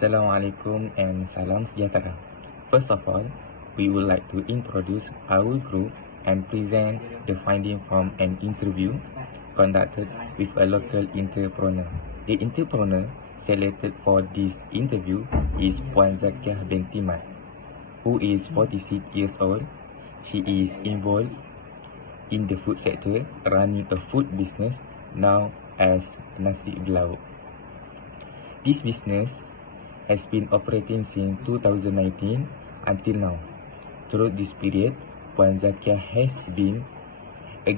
Assalamualaikum and salam sejahtera. First of all, we would like to introduce our group and present the finding from an interview conducted with a local entrepreneur. The entrepreneur selected for this interview is Puan Zakiah binti Mat, who is 46 years old. She is involved in the food sector, running a food business known as Nasi Belauk. This business has been operating since 2019 until now. Throughout this period, Puan Zakiah has been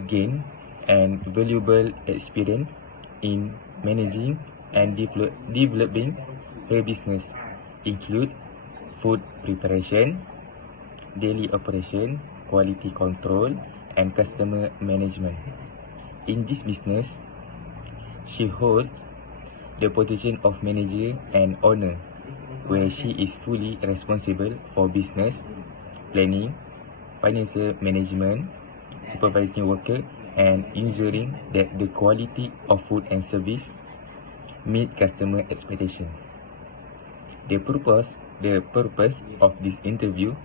gained an valuable experience in managing and developing her business, include food preparation, daily operation, quality control, and customer management. In this business, she holds the position of manager and owner, where she is fully responsible for business planning, financial management, supervising worker, and ensuring that the quality of food and service meet customer expectation. The purpose of this interview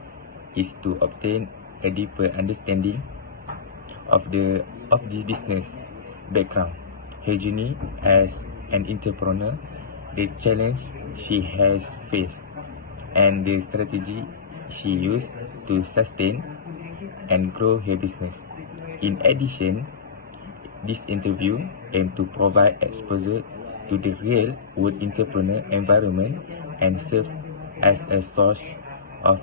is to obtain a deeper understanding of the business background, her journey as an entrepreneur, the challenge she has faced, and the strategy she used to sustain and grow her business. In addition, this interview aims to provide exposure to the real world entrepreneur environment and serve as a source of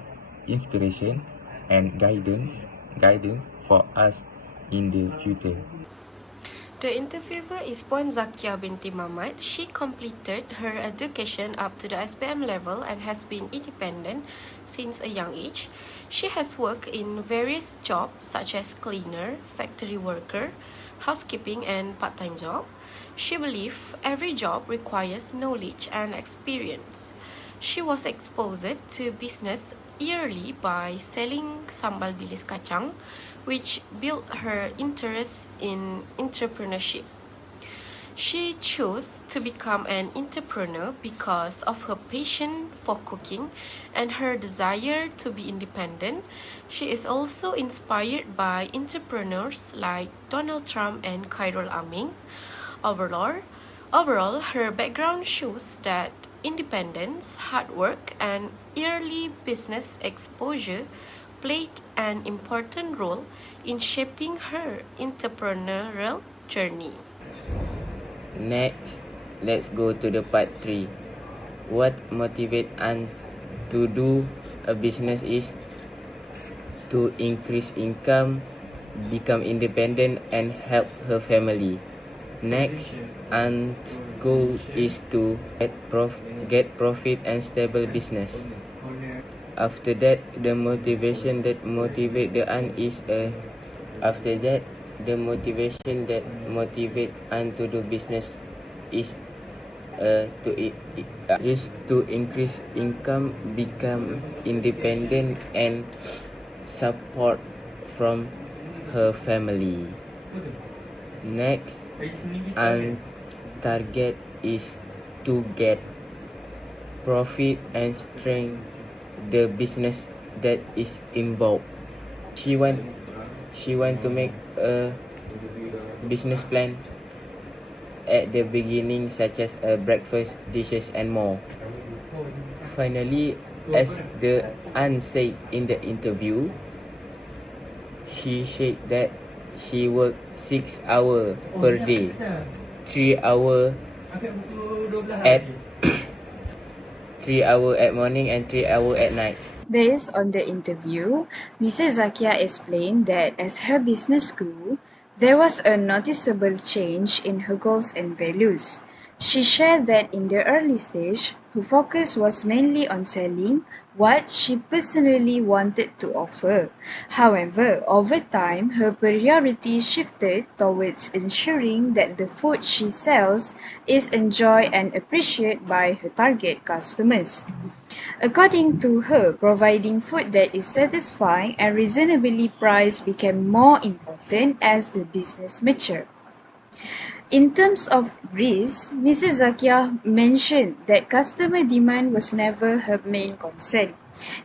inspiration and guidance for us in the future. The interviewer is Puan Zakiah binti Mamat. She completed her education up to the SPM level and has been independent since a young age. She has worked in various jobs such as cleaner, factory worker, housekeeping, and part-time job. She believes every job requires knowledge and experience. She was exposed to business early by selling sambal bilis kacang, which built her interest in entrepreneurship. She chose to become an entrepreneur because of her passion for cooking and her desire to be independent. She is also inspired by entrepreneurs like Donald Trump and Khairul Aming. Overall, her background shows that independence, hard work, and early business exposure played an important role in shaping her entrepreneurial journey. Next, let's go to the part 3. What motivates Anne to do a business is to increase income, become independent, and help her family. Next, Anne's goal is to get profit and stable business. After that, the motivation that motivate Anne to do business is to increase income, become independent, and support from her family. Next, Anne's target is to get profit and strengthen the business that is involved. She want to make a business plan at the beginning, such as a breakfast dishes and more. Finally, as the Anne said in the interview, she said that she worked 6 hours per day, 3 hours at 3 hours at morning and 3 hours at night. Based on the interview, Mrs. Zakiah explained that as her business grew, there was a noticeable change in her goals and values. She shared that in the early stage, her focus was mainly on selling what she personally wanted to offer. However, over time, her priority shifted towards ensuring that the food she sells is enjoyed and appreciated by her target customers. According to her, providing food that is satisfying and reasonably priced became more important as the business matured. In terms of risk, Mrs. Zakia mentioned that customer demand was never her main concern.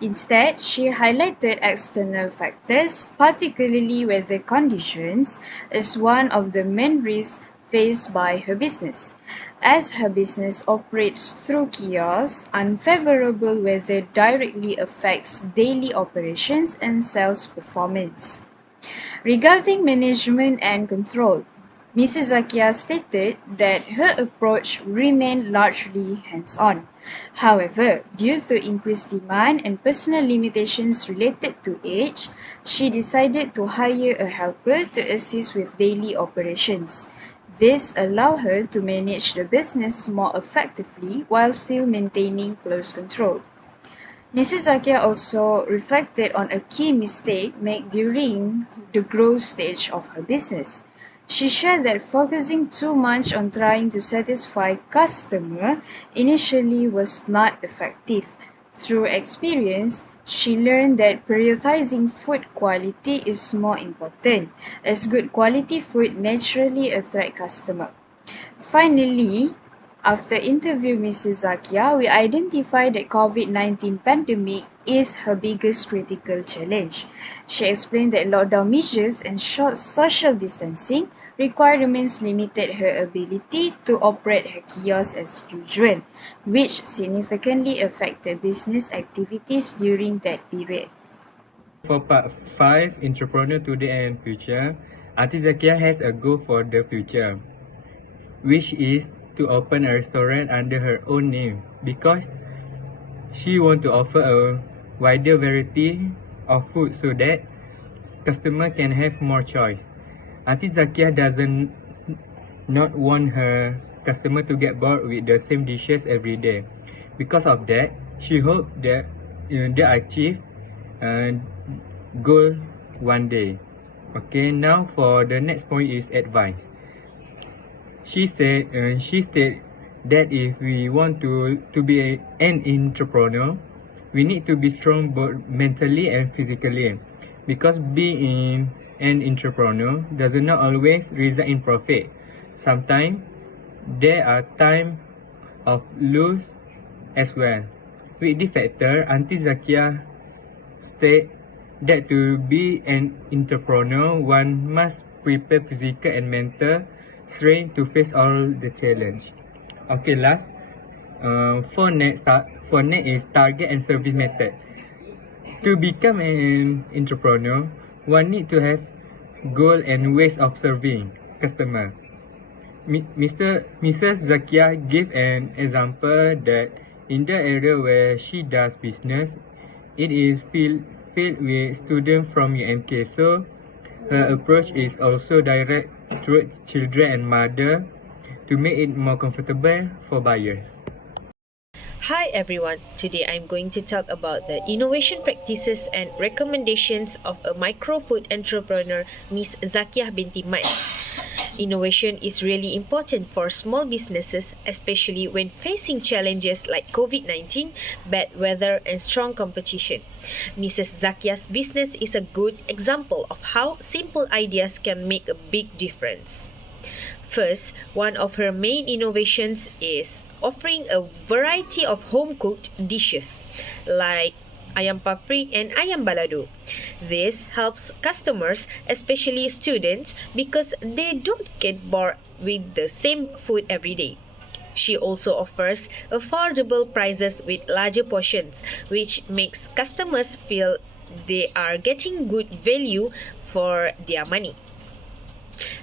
Instead, she highlighted external factors, particularly weather conditions, as one of the main risks faced by her business. As her business operates through kiosks, unfavorable weather directly affects daily operations and sales performance. Regarding management and control, Mrs. Zakia stated that her approach remained largely hands-on. However, due to increased demand and personal limitations related to age, she decided to hire a helper to assist with daily operations. This allowed her to manage the business more effectively while still maintaining close control. Mrs. Zakia also reflected on a key mistake made during the growth stage of her business. She shared that focusing too much on trying to satisfy customer initially was not effective. Through experience, she learned that prioritizing food quality is more important, as good quality food naturally attract customer. Finally, after interviewing Mrs. Zakia, we identified that COVID-19 pandemic is her biggest critical challenge. She explained that lockdown measures and short social distancing requirements limited her ability to operate her kiosk as usual, which significantly affected business activities during that period. For part 5, Entrepreneur Today and Future, Aunty Zakia has a goal for the future, which is to open a restaurant under her own name because she wants to offer a wider variety of food so that customers can have more choice. Aunty Zakia doesn't not want her customer to get bored with the same dishes every day. Because of that, she hopes that they achieve goal one day. Okay, now for the next point is advice. She said that if we want to be an entrepreneur, we need to be strong both mentally and physically. Because being an entrepreneur does not always result in profit. Sometimes there are times of lose as well. With this factor, Aunty Zakia stated that to be an entrepreneur, one must prepare physical and mental strength to face all the challenge. Okay, last. For next is target and service method. To become an entrepreneur, one need to have goal and ways of serving customer. Mrs. Zakia gave an example that in the area where she does business, it is filled with students from UMK. So her approach is also direct toward children and mother to make it more comfortable for buyers. Hi everyone, today I'm going to talk about the innovation practices and recommendations of a micro food entrepreneur, Miss Zakia binti Mat. Innovation is really important for small businesses, especially when facing challenges like COVID-19, bad weather, and strong competition. Mrs. Zakia's business is a good example of how simple ideas can make a big difference. First, one of her main innovations is offering a variety of home-cooked dishes like ayam paprik and ayam balado. This helps customers, especially students, because they don't get bored with the same food every day. She also offers affordable prices with larger portions, which makes customers feel they are getting good value for their money.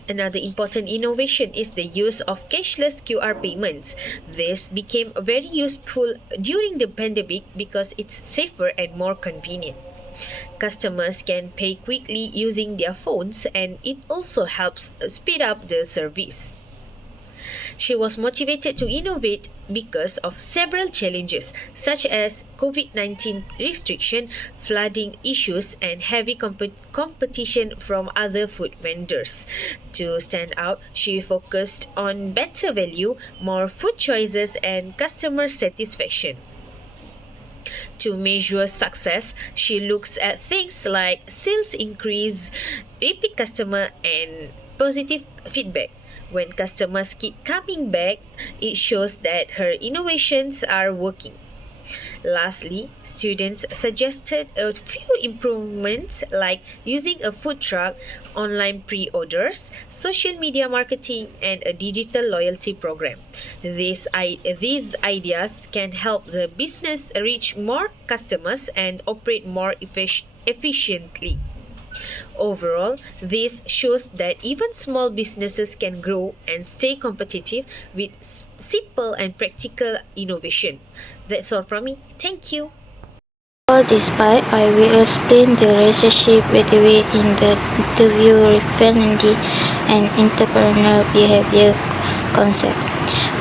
Another important innovation is the use of cashless QR payments. This became very useful during the pandemic because it's safer and more convenient. Customers can pay quickly using their phones, and it also helps speed up the service. She was motivated to innovate because of several challenges such as COVID-19 restriction, flooding issues, and heavy competition from other food vendors. To stand out, she focused on better value, more food choices, and customer satisfaction. To measure success, she looks at things like sales increase, repeat customer, and positive feedback. When customers keep coming back, it shows that her innovations are working. Lastly, students suggested a few improvements like using a food truck, online pre-orders, social media marketing, and a digital loyalty program. These ideas can help the business reach more customers and operate more efficiently. Overall, this shows that even small businesses can grow and stay competitive with simple and practical innovation. That's all from me. Thank you. All despite, I will explain the relationship between the interview friendly and entrepreneurial behavior concept.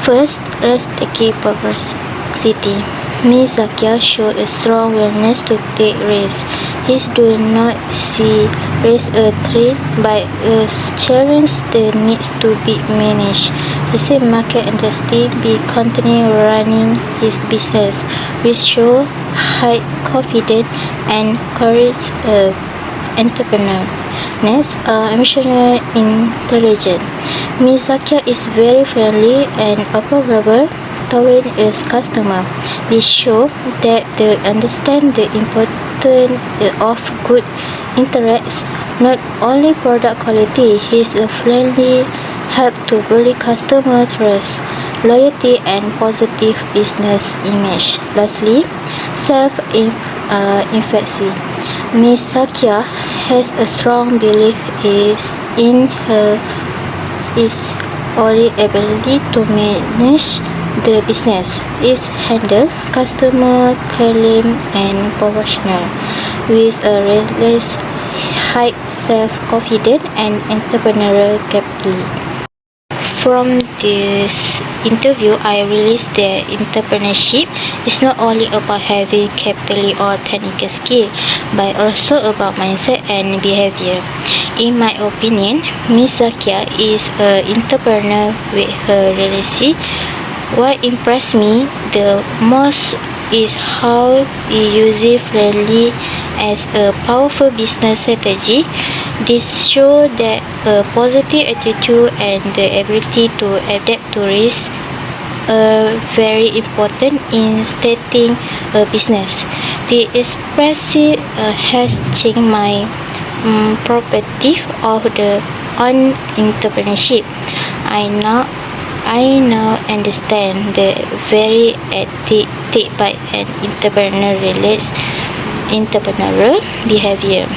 First, let's take publicity. Ms. Zakia showed a strong willingness to take risks. He do not see risk as a threat, but a challenge that needs to be managed. He said market honesty be continue running his business, which show high confidence and courage entrepreneur. Next, emotional intelligence. Ms. Zakia is very friendly and approachable toward his customer. This shows that they understand the importance of good interacts, not only product quality. His friendly help to build customer trust, loyalty, and positive business image. Lastly, self-efficacy. Ms. Zakia has a strong belief in her own ability to manage the business. Is handle customer claim and professional with a relentless high self-confidence and entrepreneurial capability. From this interview, I realized that entrepreneurship is not only about having capital or technical skill, but also about mindset and behavior. In my opinion, Ms. Zakia is an entrepreneur with her realism. What impressed me the most is how he uses friendly as a powerful business strategy. This shows that a positive attitude and the ability to adapt to risk are very important in starting a business. The expression has changed my perspective on entrepreneurship. I now understand the very ethic by an entrepreneurial behavior.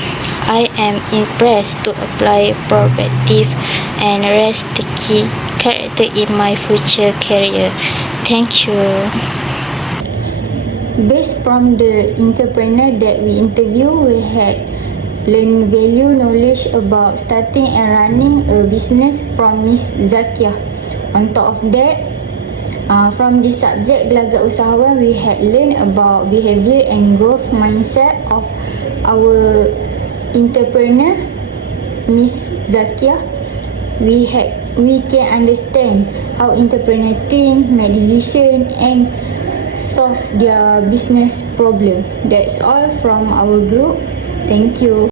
I am impressed to apply proactive and risk-taking character in my future career. Thank you. Based from the entrepreneur that we interviewed, we had learned value knowledge about starting and running a business from Ms. Zakia. On top of that, from this subject Gelagat Usahawan, we had learned about behavior and growth mindset of our entrepreneur Ms. Zakia. We can understand how entrepreneur think, make decision and solve their business problem. That's all from our group. Thank you.